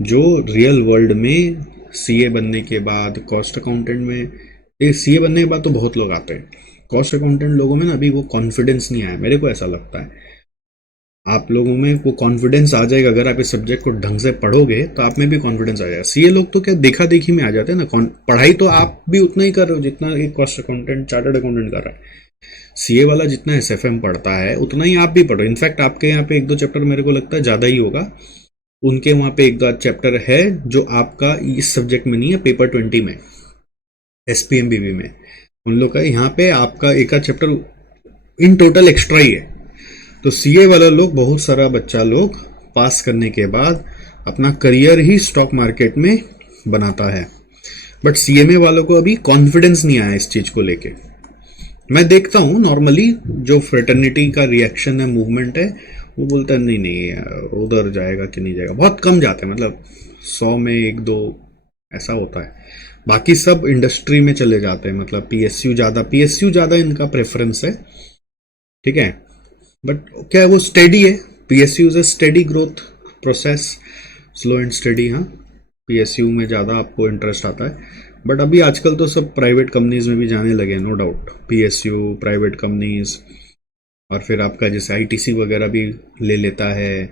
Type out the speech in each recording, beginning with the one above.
जो real world में CA बनने के बाद कॉस्ट अकाउंटेंट में, ये सीए बनने के बाद तो बहुत लोग आते हैं, कॉस्ट अकाउंटेंट लोगों में ना अभी वो कॉन्फिडेंस नहीं आया, मेरे को ऐसा लगता है। आप लोगों में वो कॉन्फिडेंस आ जाएगा, अगर आप इस सब्जेक्ट को ढंग से पढ़ोगे तो आप में भी कॉन्फिडेंस आ जाएगा। सीए लोग तो क्या देखा देखी में आ जाते हैं ना, पढ़ाई तो आप भी उतना ही कर रहे हो जितना एक कॉस्ट अकाउंटेंट चार्टर्ड अकाउंटेंट कर रहा है। सीए वाला जितना एसएफएम पढ़ता है उतना ही आप भी पढ़ो, इनफैक्ट आपके यहाँ पे एक दो चैप्टर मेरे को लगता है ज़्यादा ही होगा, उनके वहाँ पे एक दो चैप्टर है जो आपका इस सब्जेक्ट में नहीं है, पेपर 20 में, एसपीएमबीबी में उन लोग का, यहाँ पे आपका एक आध चैप्टर इन टोटल एक्स्ट्रा ही है। तो सीए वाला लोग, बहुत सारा बच्चा लोग पास करने के बाद अपना करियर ही स्टॉक मार्केट में बनाता है, बट सीएमए वालों को अभी कॉन्फिडेंस नहीं आया इस चीज को लेके। मैं देखता हूँ नॉर्मली जो फ्रेटर्निटी का रिएक्शन है, मूवमेंट है, वो बोलता है नहीं नहीं उधर जाएगा कि नहीं जाएगा, बहुत कम जाते हैं, मतलब 100 में एक दो ऐसा होता है, बाकी सब इंडस्ट्री में चले जाते हैं, मतलब पीएसयू ज़्यादा इनका प्रेफरेंस है, ठीक है। बट क्या है, वो स्टेडी है, PSU is a steady growth process, slow and steady. हाँ, पीएसयू में ज़्यादा आपको इंटरेस्ट आता है, बट अभी आजकल तो सब प्राइवेट कंपनीज में भी जाने लगे, no doubt, PSU private companies, और फिर आपका जैसे आईटीसी वगैरह भी ले लेता है,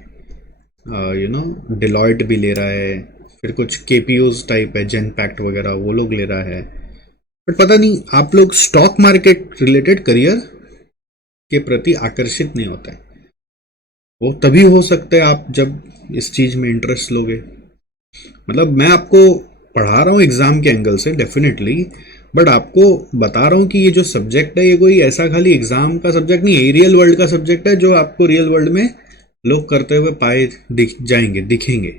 डिलॉयट भी ले रहा है, फिर कुछ केपीओज टाइप है, जेनपैक्ट वगैरह वो लोग ले रहा है। बट पता नहीं आप लोग स्टॉक मार्केट रिलेटेड करियर के प्रति आकर्षित नहीं होता है, वो तभी हो सकता है आप जब इस चीज में इंटरेस्ट लोगे। मतलब मैं आपको पढ़ा रहा हूँ एग्जाम के एंगल से डेफिनेटली, बट आपको बता रहा हूँ कि ये जो सब्जेक्ट है ये कोई ऐसा खाली एग्जाम का सब्जेक्ट नहीं है, रियल वर्ल्ड का सब्जेक्ट है, जो आपको रियल वर्ल्ड में लोग करते हुए पाए दिख जाएंगे, दिखेंगे।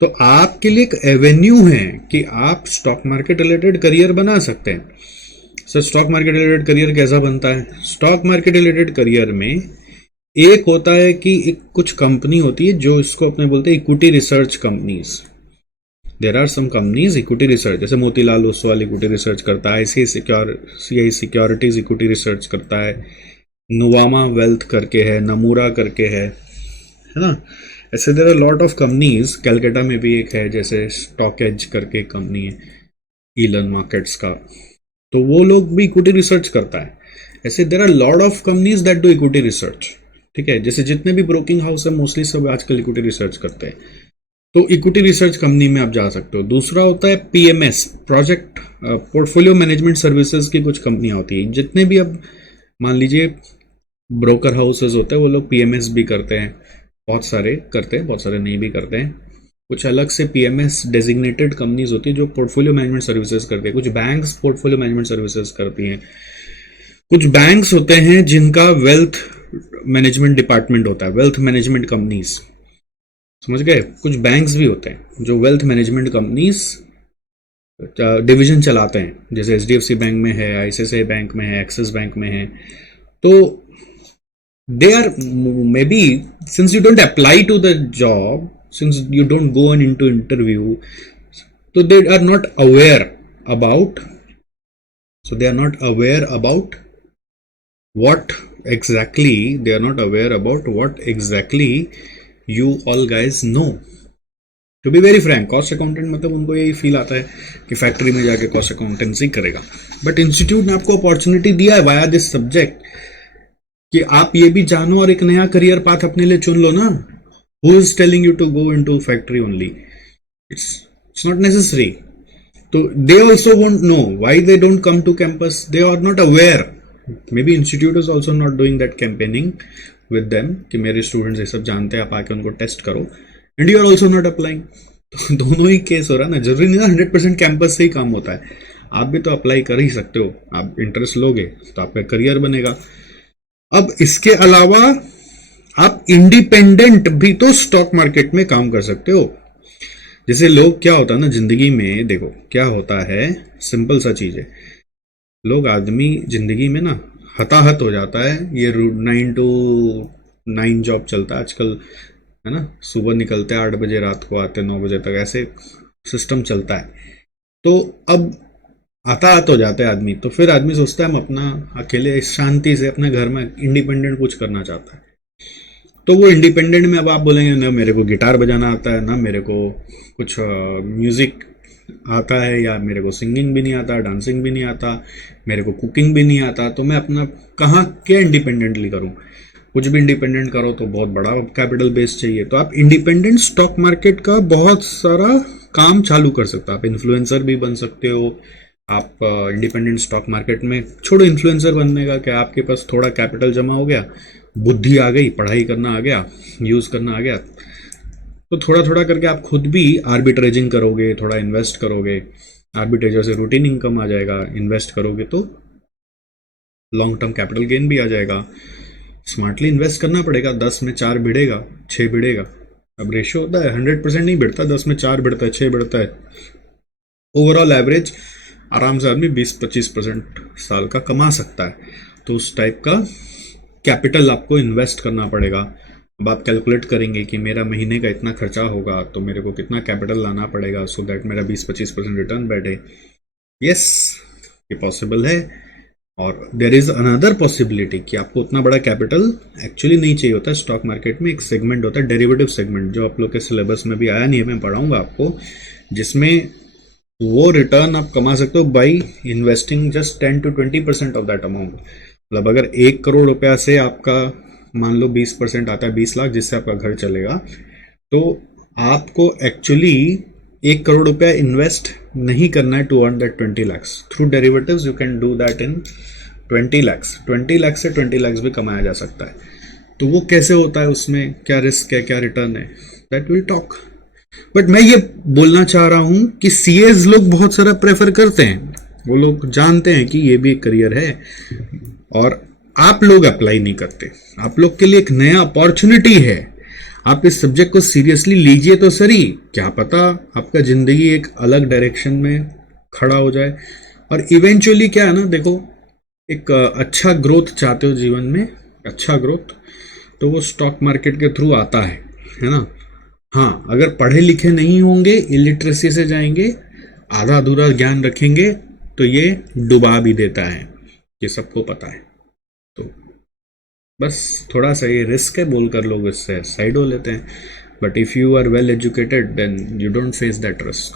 तो आपके लिए एक एवेन्यू है कि आप स्टॉक मार्केट रिलेटेड करियर बना सकते हैं। Sir stock market related career कैसा बनता है? स्टॉक मार्केट रिलेटेड करियर में एक होता है कि एक कुछ कंपनी होती है जो इसको अपने बोलते हैं equity research companies. There are some companies equity research, जैसे मोतीलाल ओसवाल इक्विटी रिसर्च करता है, सीआई सिक्योरिटीज इक्विटी रिसर्च करता है, नुवामा वेल्थ करके है, नमूरा करके है ना। ऐसे there are lot of companies, Calcutta में भी एक है जैसे स्टॉक एज करके कंपनी है ईलन मार्केट्स का, तो वो लोग भी इक्विटी रिसर्च करता है। ऐसे there are lot of companies that do equity research, ठीक है। जैसे जितने भी ब्रोकिंग हाउस है मोस्टली सब आजकल इक्विटी रिसर्च करते हैं, तो इक्विटी रिसर्च कंपनी में आप जा सकते हो। दूसरा होता है PMS, project portfolio management services की कुछ कंपनियां होती है, जितने भी अब मान लीजिए ब्रोकर हाउसेज होते हैं वो लोग पीएमएस भी करते हैं, बहुत सारे करते हैं, बहुत सारे नहीं भी करते हैं। कुछ अलग से पीएमएस डेजिग्नेटेड कंपनीज होती है जो पोर्टफोलियो मैनेजमेंट सर्विसेज करते हैं, कुछ बैंक्स पोर्टफोलियो मैनेजमेंट सर्विसेज करती हैं, कुछ बैंक्स होते हैं जिनका वेल्थ मैनेजमेंट डिपार्टमेंट होता है, वेल्थ मैनेजमेंट कंपनीज, समझ गए। कुछ बैंक्स भी होते हैं जो वेल्थ मैनेजमेंट कंपनीज डिवीजन चलाते हैं, जैसे एचडीएफसी बैंक में है, आईसीआईसीआई बैंक में है, एक्सिस बैंक में है। तो they are maybe, since you don't apply to the job, since you don't go in to interview, तो they are not aware about, so they are not aware about what exactly, they are not aware about what exactly you all guys know. To be very frank, cost accountant मतलब उनको यही feel आता है कि factory में जाके cost accountancy करेगा, but institute ने आपको अपॉर्चुनिटी दिया है वाया दिस सब्जेक्ट कि आप ये भी जानो और एक नया करियर पाथ अपने लिए चुन लो ना। Who is telling you to go into factory only? It's not necessary. तो they also won't know why they don't come to campus, they are not aware, maybe institute is also not doing that campaigning with them कि मेरे students ये सब जानते हैं, आप आके उनको टेस्ट करो, and you are also not applying। तो दोनों ही केस हो रहा है ना, जरूरी नहीं ना 100% कैंपस से ही काम होता है, आप भी तो अप्लाई कर ही सकते हो, आप इंटरेस्ट लोगे तो आपका करियर बनेगा। अब इसके अलावा आप इंडिपेंडेंट भी तो स्टॉक मार्केट में काम कर सकते हो। जैसे लोग, क्या होता है ना जिंदगी में, देखो क्या होता है, सिंपल सा चीज है, लोग आदमी जिंदगी में ना हताहत हो जाता है, ये 9 to 9 जॉब चलता है आजकल, है ना, सुबह निकलते हैं 8 बजे, रात को आते 9 बजे तक, ऐसे सिस्टम चलता है। तो अब हताहत हो जाता है आदमी, तो फिर आदमी सोचता है हम अपना अकेले शांति से अपने घर में इंडिपेंडेंट कुछ करना चाहता है। तो वो इंडिपेंडेंट में अब आप बोलेंगे ना मेरे को गिटार बजाना आता है, ना मेरे को कुछ म्यूजिक आता है, या मेरे को सिंगिंग भी नहीं आता, डांसिंग भी नहीं आता, मेरे को कुकिंग भी नहीं आता, तो मैं अपना कहाँ क्या इंडिपेंडेंटली करूँ? कुछ भी इंडिपेंडेंट करो तो बहुत बड़ा कैपिटल बेस चाहिए। तो आप इंडिपेंडेंट स्टॉक मार्केट का बहुत सारा काम चालू कर सकते हो। आप इन्फ्लुएंसर भी बन सकते हो। आप इंडिपेंडेंट स्टॉक मार्केट में छोड़ो इन्फ्लुएंसर बनने का, क्या आपके पास थोड़ा कैपिटल जमा हो गया, बुद्धि आ गई, पढ़ाई करना आ गया, यूज करना आ गया, तो थोड़ा थोड़ा करके आप खुद भी आर्बिट्रेजिंग करोगे, थोड़ा इन्वेस्ट करोगे। आर्बिट्रेजर से रूटीन इनकम आ जाएगा, इन्वेस्ट करोगे तो लॉन्ग टर्म कैपिटल गेन भी आ जाएगा। स्मार्टली इन्वेस्ट करना पड़ेगा। 10 में 4 भिड़ेगा, 6 भिड़ेगा। अब रेशियो होता है 100% नहीं भिड़ता, 10 में 4 भिड़ता है, 6 भिड़ता है। ओवरऑल एवरेज आराम से आदमी 20-25% साल का कमा सकता है। तो उस टाइप का कैपिटल आपको इन्वेस्ट करना पड़ेगा। अब आप कैलकुलेट करेंगे कि मेरा महीने का इतना खर्चा होगा तो मेरे को कितना कैपिटल लाना पड़ेगा सो दैट मेरा 20-25% रिटर्न बैठे। यस, ये पॉसिबल है। और देर इज अनदर पॉसिबिलिटी कि आपको उतना बड़ा कैपिटल एक्चुअली नहीं चाहिए होता। स्टॉक मार्केट में एक सेगमेंट होता है डेरिवेटिव सेगमेंट, जो आप लोग के सिलेबस में भी आया नहीं है, मैं पढ़ाऊंगा आपको, जिसमें वो रिटर्न आप कमा सकते हो by investing just 10-20% of that amount. मतलब अगर 1 करोड़ रुपया से आपका मान लो 20% आता है, 20 लाख, जिससे आपका घर चलेगा, तो आपको एक्चुअली 1 करोड़ रुपया इन्वेस्ट नहीं करना है to earn that 20 lakhs। Through derivatives you can do that in 20 lakhs। 20 lakhs से 20 lakhs भी कमाया जा सकता है। तो वो कैसे होता है, उसमें क्या रिस्क है, क्या रिटर्न है, दैट विल टॉक। बट मैं ये बोलना चाह रहा हूं कि सीएज लोग बहुत सारा प्रेफर करते हैं। वो लोग जानते हैं कि ये भी एक करियर है, और आप लोग अप्लाई नहीं करते। आप लोग के लिए एक नया अपॉर्चुनिटी है। आप इस सब्जेक्ट को सीरियसली लीजिए तो सही, क्या पता आपका जिंदगी एक अलग डायरेक्शन में खड़ा हो जाए। और इवेंचुअली क्या है ना, देखो, एक अच्छा ग्रोथ चाहते हो जीवन में, अच्छा ग्रोथ, तो वो स्टॉक मार्केट के थ्रू आता है ना। हाँ, अगर पढ़े लिखे नहीं होंगे, इलिटरेसी से जाएंगे, आधा अधूरा ज्ञान रखेंगे, तो ये डुबा भी देता है, ये सबको पता है। तो बस थोड़ा सा ये रिस्क है बोलकर लोग इससे साइड हो लेते हैं। But if you are well educated then you don't face that risk.